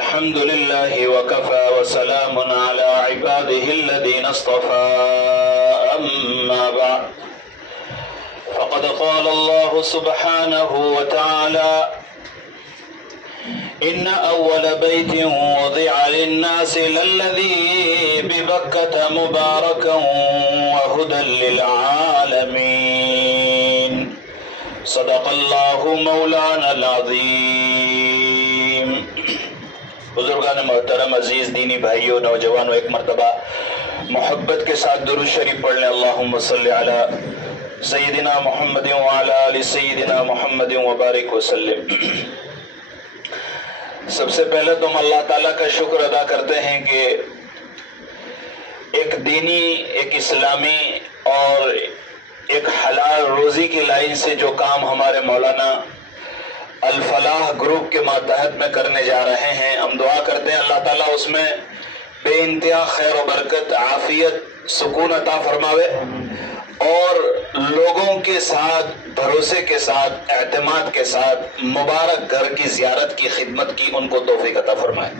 الحمد لله وكفى وسلام على عباده الذين اصطفى أما بعد فقد قال الله سبحانه وتعالى إن أول بيت وضع للناس للذي ببكة مباركا وهدى للعالمين صدق الله مولانا العظیم۔ بزرگان محترم، عزیز دینی بھائیوں، نوجوانوں، ایک مرتبہ محبت کے ساتھ درود شریف پڑھ لیں۔ اللہم صلی علی سیدنا محمد وعلی آل سیدنا محمد وبارک وسلم۔ سب سے پہلے تو ہم اللہ تعالیٰ کا شکر ادا کرتے ہیں کہ ایک دینی، ایک اسلامی اور ایک حلال روزی کی لائن سے جو کام ہمارے مولانا الفلاح گروپ کے ماتحت میں کرنے جا رہے ہیں، ہم دعا کرتے ہیں اللہ تعالیٰ اس میں بے انتہا خیر و برکت، عافیت، سکون عطا فرماوے اور لوگوں کے ساتھ بھروسے کے ساتھ، اعتماد کے ساتھ مبارک گھر کی زیارت کی خدمت کی ان کو توفیق عطا فرمائے۔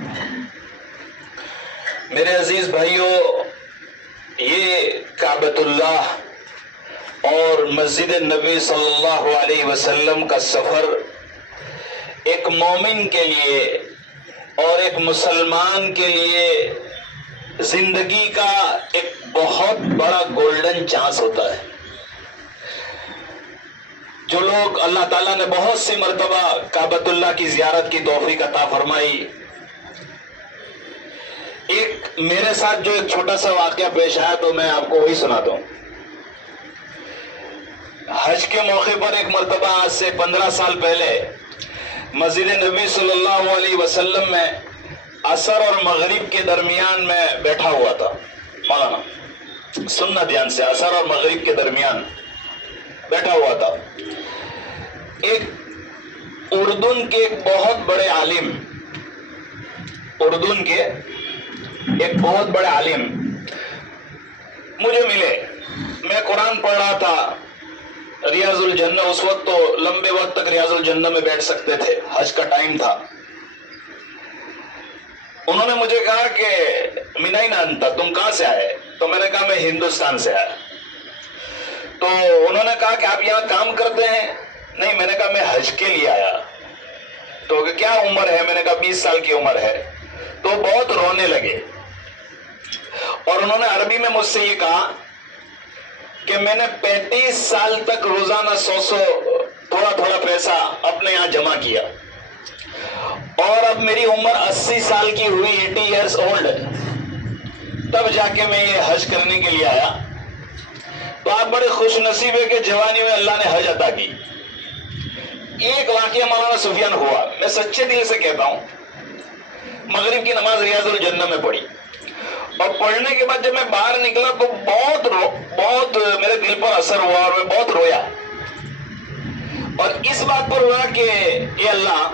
میرے عزیز بھائیوں، یہ کعبۃ اللہ اور مسجد نبی صلی اللہ علیہ وسلم کا سفر ایک مومن کے لیے اور ایک مسلمان کے لیے زندگی کا ایک بہت بڑا گولڈن چانس ہوتا ہے۔ جو لوگ اللہ تعالیٰ نے بہت سی مرتبہ کعبۃ اللہ کی زیارت کی توفیق عطا فرمائی، ایک میرے ساتھ جو ایک چھوٹا سا واقعہ پیش آیا تو میں آپ کو وہی سناتا ہوں۔ حج کے موقع پر ایک مرتبہ آج سے 15 سال پہلے مسجد نبی صلی اللہ علیہ وسلم میں عصر اور مغرب کے درمیان میں بیٹھا ہوا تھا۔ مولانا سننا دھیان سے، عصر اور مغرب کے درمیان بیٹھا ہوا تھا۔ ایک اردن کے ایک بہت بڑے عالم، اردن کے ایک بہت بڑے عالم مجھے ملے۔ میں قرآن پڑھ رہا تھا، ریاض الجنہ، اس وقت تو لمبے وقت تک ریاض الجنہ میں بیٹھ سکتے تھے، حج کا ٹائم تھا۔ انہوں نے مجھے کہا کہ من این انت، تم کہاں سے آئے؟ تو میں نے کہا میں ہندوستان سے آیا۔ تو انہوں نے کہا کہ آپ یہاں کام کرتے ہیں؟ نہیں، میں نے کہا میں حج کے لیے آیا۔ تو کیا عمر ہے؟ میں نے کہا 20 سال کی عمر ہے۔ تو بہت رونے لگے اور انہوں نے عربی میں مجھ سے یہ کہا کہ میں نے 35 سال تک روزانہ 100 تھوڑا تھوڑا پیسہ اپنے یہاں جمع کیا اور اب میری عمر 80 سال کی ہوئی، 80 ایئرس اولڈ، تب جا کے میں یہ حج کرنے کے لیے آیا۔ تو آپ بڑے خوش نصیب ہے کہ جوانی میں اللہ نے حج عطا کی۔ ایک واقعہ مولانا سفیان ہوا، میں سچے دل سے کہتا ہوں، مغرب کی نماز ریاض الجنہ میں پڑھی اور پڑھنے کے بعد جب میں باہر نکلا تو بہت میرے دل پر اثر ہوا اور میں بہت رویا، اور اس بات پر ہوا کہ اے اللہ،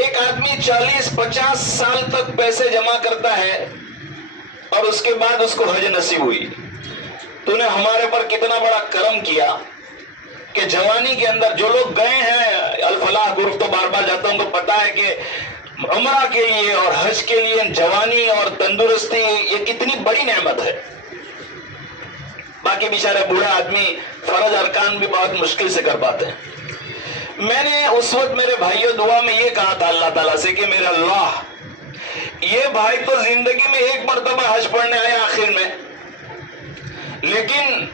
ایک آدمی 40-50 سال تک پیسے جمع کرتا ہے اور اس کے بعد اس کو حج نصیب ہوئی۔ تو نے ہمارے پر کتنا بڑا کرم کیا کہ جوانی کے اندر جو لوگ گئے ہیں الفلاح گروپ، تو بار بار جاتا ہوں تو پتا ہے کہ عمرہ کے لیے اور حج کے لیے جوانی اور تندرستی یہ کتنی بڑی نعمت ہے۔ باقی بیچارے بوڑھا آدمی فرض ارکان بھی بہت مشکل سے کر پاتے ہیں۔ میں نے اس وقت میرے بھائیوں دعا میں یہ کہا تھا اللہ تعالیٰ سے کہ میرے اللہ، یہ بھائی تو زندگی میں ایک مرتبہ حج پڑھنے آئے آخر میں، لیکن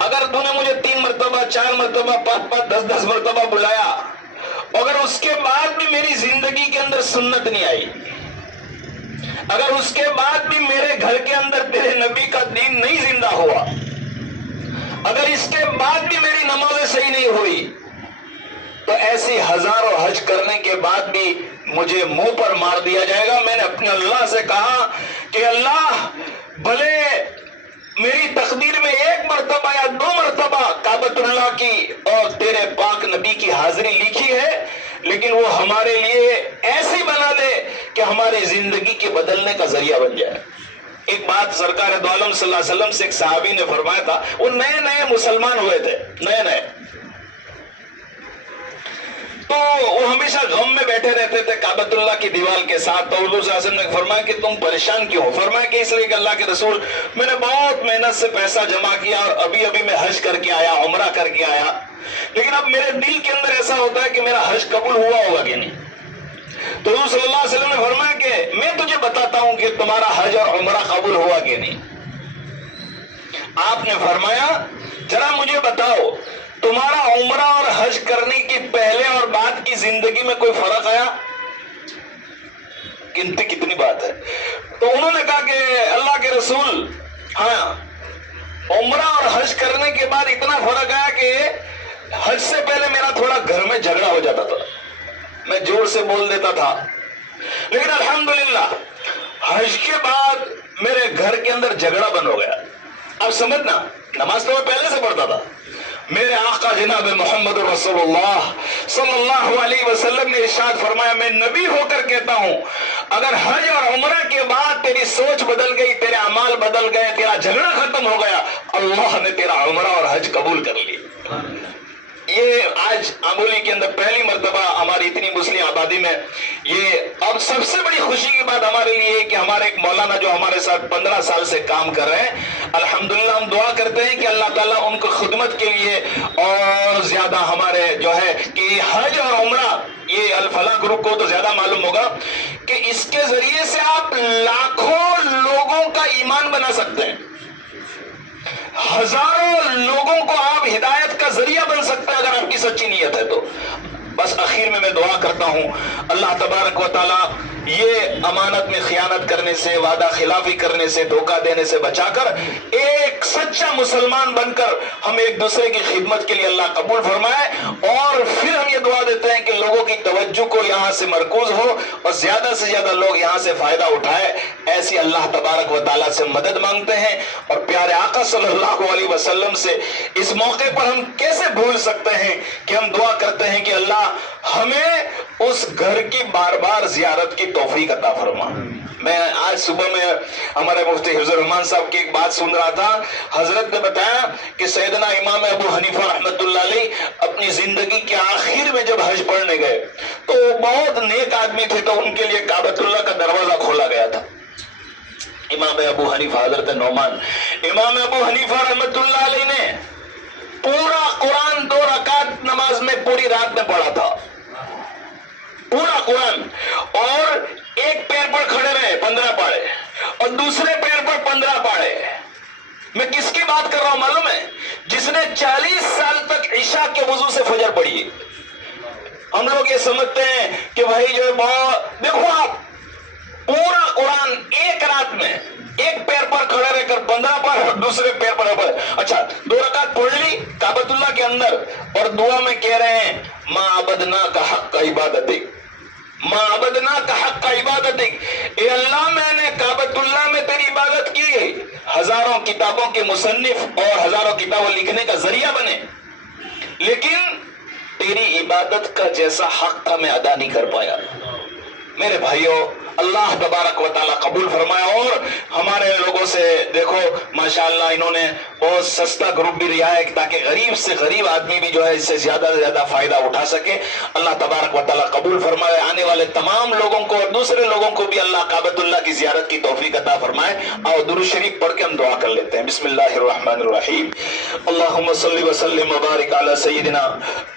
اگر تو نے مجھے 3 مرتبہ 4 مرتبہ 5 10 مرتبہ بلایا، اگر اس کے بعد بھی میری زندگی کے اندر سنت نہیں آئی، اگر اس کے بعد بھی میرے گھر کے اندر تیرے نبی کا دین نہیں زندہ ہوا، اگر اس کے بعد بھی میری نمازیں صحیح نہیں ہوئی، تو ایسی ہزاروں حج کرنے کے بعد بھی مجھے منہ پر مار دیا جائے گا۔ میں نے اپنے اللہ سے کہا کہ اللہ، بھلے میری تقدیر میں 1 مرتبہ یا 2 مرتبہ کعبۃ اللہ کی اور تیرے پاک نبی کی حاضری لکھی ہے، لیکن وہ ہمارے لیے ایسی بنا دے کہ ہماری زندگی کے بدلنے کا ذریعہ بن جائے۔ ایک بات سرکار دو عالم صلی اللہ علیہ وسلم سے ایک صحابی نے فرمایا تھا، وہ نئے نئے مسلمان ہوئے تھے، نئے نئے، تو وہ ہمیشہ غم میں بیٹھے رہتے تھے کعبۃ کی دیوار کے ساتھ. تو حضور صلی اللہ علیہ وسلم نے فرمایا کہ تم پریشان کیوں ہو؟ فرمایا کہ اس لیے کہ اللہ کے رسول میں نے بہت محنت سے پیسہ جمع کیا اور ابھی میں حج کر کے آیا, عمرہ کر کے آیا, لیکن اب میرے دل کے اندر ایسا ہوتا ہے کہ میرا حج قبول ہوا ہوگا کہ نہیں. تو حضور صلی اللہ علیہ وسلم نے فرمایا کہ میں تجھے بتاتا ہوں کہ تمہارا حج اور عمرہ قبول ہوا کہ نہیں. آپ نے فرمایا ذرا مجھے بتاؤ تمہارا عمرہ اور حج کرنے کی پہلے اور بعد کی زندگی میں کوئی فرق آیا؟ گنتی کتنی بات ہے. تو انہوں نے کہا کہ اللہ کے رسول ہاں عمرہ اور حج کرنے کے بعد اتنا فرق آیا کہ حج سے پہلے میرا تھوڑا گھر میں جھگڑا ہو جاتا تھا, میں زور سے بول دیتا تھا, لیکن الحمدللہ حج کے بعد میرے گھر کے اندر جھگڑا بند ہو گیا. اب سمجھنا, نماز تو میں پہلے سے پڑھتا تھا. میرے آقا جناب محمد رسول اللہ صلی اللہ علیہ وسلم نے ارشاد فرمایا, میں نبی ہو کر کہتا ہوں اگر حج اور عمرہ کے بعد تیری سوچ بدل گئی, تیرے اعمال بدل گئے, تیرا جھگڑا ختم ہو گیا, اللہ نے تیرا عمرہ اور حج قبول کر لی. یہ آج آمولی کے اندر پہلی مرتبہ ہماری اتنی مسلم آبادی میں یہ اب سب سے بڑی خوشی کی بات ہمارے لیے کہ ہمارے ایک مولانا جو ہمارے ساتھ 15 سال سے کام کر رہے ہیں, الحمدللہ ہم دعا کرتے ہیں کہ اللہ تعالیٰ ان کو خدمت کے لیے اور زیادہ ہمارے جو ہے کہ حج اور عمرہ, یہ الفلاح گروپ کو تو زیادہ معلوم ہوگا کہ اس کے ذریعے سے آپ لاکھوں لوگوں کا ایمان بنا سکتے ہیں, ہزاروں لوگوں کو آپ ہدایت کا ذریعہ بن سکتے ہیں اگر آپ کی سچی نیت ہے تو. بس اخیر میں دعا کرتا ہوں اللہ تبارک و تعالیٰ یہ امانت میں خیانت کرنے سے, وعدہ خلافی کرنے سے, دھوکہ دینے سے بچا کر ایک سچا مسلمان بن کر ہم ایک دوسرے کی خدمت کے لیے اللہ قبول فرمائے. اور پھر ہم یہ دعا دیتے ہیں کہ لوگوں کی توجہ کو یہاں سے مرکوز ہو اور زیادہ سے زیادہ لوگ یہاں سے فائدہ اٹھائے. ایسی اللہ تبارک و تعالیٰ سے مدد مانگتے ہیں اور پیارے آقا صلی اللہ علیہ وسلم سے اس موقع پر ہم کیسے بھول سکتے ہیں کہ ہم دعا کرتے ہیں کہ اللہ ہمیں اس گھر کی بار بار زیارت کی توفیق عطا فرما. میں آج صبح میں ہمارے مفتی حفظ الرحمان صاحب کی ایک بات سن رہا تھا. حضرت نے بتایا کہ سیدنا امام ابو حنیفہ رحمۃ اللہ علیہ اپنی زندگی کے آخر میں جب حج پڑھنے گئے تو بہت نیک آدمی تھے, تو ان کے لیے کعبۃ اللہ کا دروازہ کھولا گیا تھا. امام ابو حنیفہ حضرت نعمان امام ابو حنیفہ رحمۃ اللہ علیہ نے پورا قرآن 2 رکعت نماز میں پوری رات میں پڑھا تھا, پورا قرآن, اور ایک پیر پر کھڑے رہے 15 پاڑے اور دوسرے پیر پر 15 پاڑے. میں کس کی بات کر رہا ہوں معلوم ہے؟ جس نے 40 سال تک عشاء کے وضو سے فجر پڑھی ہے. ہم لوگ یہ سمجھتے ہیں کہ بھائی جو ہے بہت, دیکھو آپ پورا قرآن ایک رات میں ایک پیر پر کھڑے رہ کر 15 پر اور دوسرے پیر پر پڑھ, اچھا 2 رکعت پڑھ لی کعبۃ اللہ کے اندر اور دعا میں کہہ رہے ہیں ما عبدنا کا حق کا عبادتک, ما عبدنا کا حق کا عبادتک, اے اللہ میں نے کعبۃ اللہ میں تیری عبادت کی, ہزاروں کتابوں کے مصنف اور ہزاروں کتابوں لکھنے کا ذریعہ بنے, لیکن تیری عبادت کا جیسا حق تھا میں ادا نہیں کر پایا. میرے بھائیوں اللہ تبارک و تعالیٰ قبول فرمایا. اور ہمارے لوگوں سے دیکھو ماشاءاللہ انہوں نے بہت سستا گروپ بھی رہا ہے تاکہ غریب سے غریب آدمی بھی جو ہے اس سے زیادہ سے زیادہ فائدہ اٹھا سکے. اللہ تبارک و تعالیٰ قبول فرمائے. آنے والے تمام لوگوں کو اور دوسرے لوگوں کو بھی اللہ کعبۃ اللہ کی زیارت کی توفیق عطا فرمائے. اور درود شریف پڑھ کے ہم دعا کر لیتے ہیں. بسم اللہ الرحمن الرحیم. اللہم صلی وسلم وبارک علی سیدنا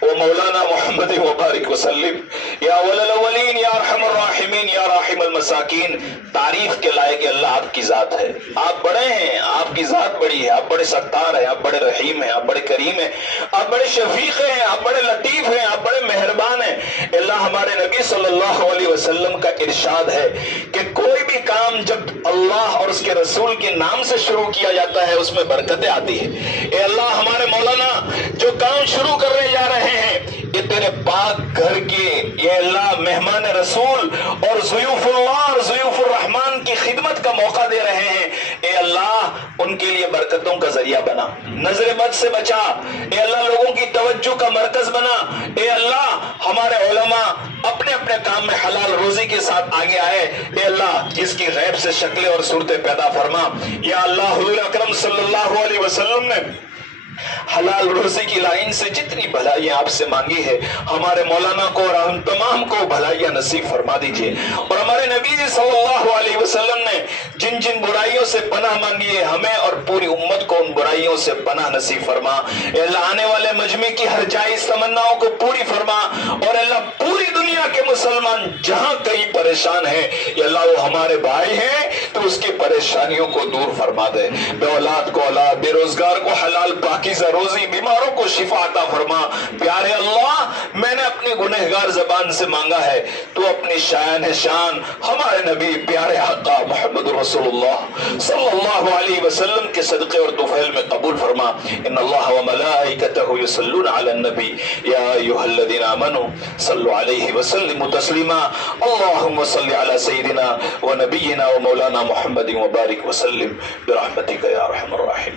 و مولانا محمد وبارک وسلم یا اول الاولین یا ارحم الراحمین یا راحم المساکین. تعریف کے لائق اللہ آپ کی ذات ہے. آپ بڑے ہیں, آپ کی ذات بڑی ہے, آپ بڑے ستار ہیں, آپ بڑے رحیم ہیں, آپ بڑے کریم ہیں, آپ بڑے شفیق ہیں, آپ بڑے لطیف ہیں, آپ بڑے مہربان ہیں. اللہ ہمارے نبی صلی اللہ علیہ وسلم کا ارشاد ہے کہ کوئی بھی کام جب اللہ اور اس کے رسول کے نام سے شروع کیا جاتا ہے اس میں برکتیں آتی ہیں. اے اللہ ہمارے مولانا جو کام شروع کرنے جا رہے ہیں یہ تیرے پاک گھر کی یہ اللہ مہمان رسول اور ضیوف اللہ اور ضیوف الرحمان کی خدمت کا موقع دے رہے ہیں. اے اللہ ان کے لیے برکتوں کا ذریعہ بنا, نظر بد سے بچا. اے اللہ لوگوں کی توجہ کا مرکز بنا. اے اللہ ہمارے علماء اپنے اپنے کام میں حلال روزی کے ساتھ آگے آئے. اے اللہ جس کی غیب سے شکلیں اور صورتیں پیدا فرما. یا اللہ حضور اکرم صلی اللہ علیہ وسلم نے حلال روزی کی لائن سے جتنی بھلائیاں آپ سے مانگی ہے ہمارے مولانا کو اور ہم تمام کو بھلائیاں نصیب فرما دیجئے، اور ہمارے نبی جی صلی اللہ علیہ وسلم نے جن جن برائیوں سے پناہ مانگی ہے ہمیں اور پوری امت کو ان برائیوں سے پناہ نصیب فرما۔ اے اللہ آنے والے مجمع کی ہر جائز تمناؤں کو پوری فرما، اور اللہ پوری دنیا کے مسلمان جہاں کہیں پریشان ہیں یا اللہ وہ ہمارے بھائی ہیں تو اس کی پریشانیوں کو دور فرما دے، بے اولاد کو اولاد، بے روزگار کو حلال پاکیزہ روزی، بیماروں کو شفا عطا فرما۔ پیارے اللہ میں نے اپنی گنہگار زبان سے مانگا ہے، تو اپنی شان ہمارے نبی پیارے آقا محمد رسول اللہ صلی اللہ علیہ وسلم کے صدقے اور طفیل میں قبول فرما۔ ان اللہ وملائکتہ یصلون علی النبی یا ایھا الذین آمنوا صلوا علیہ وسلموا تسلیما۔ اللہم صل علی سیدنا ونبینا ومولانا محمد وبارک وسلم برحمتک یا ارحم الراحمین۔